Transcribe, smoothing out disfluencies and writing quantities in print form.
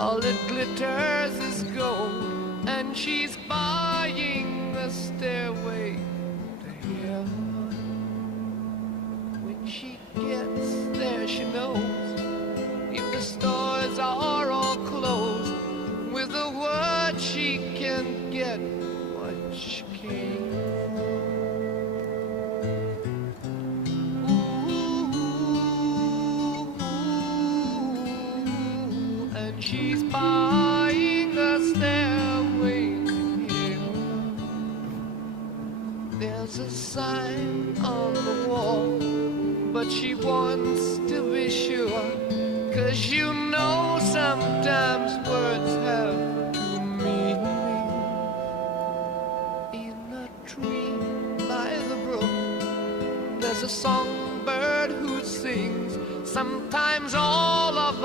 All it glitters is gold, and she's buying the stairway to heaven. When she gets there, she knows if the stores are all closed, with a word she can get what she came. She's buying a stairway to heaven. There's a sign on the wall, but she wants to be sure, 'cause you know sometimes words have two meanings. In a tree by the brook, there's a songbird who sings. Sometimes all of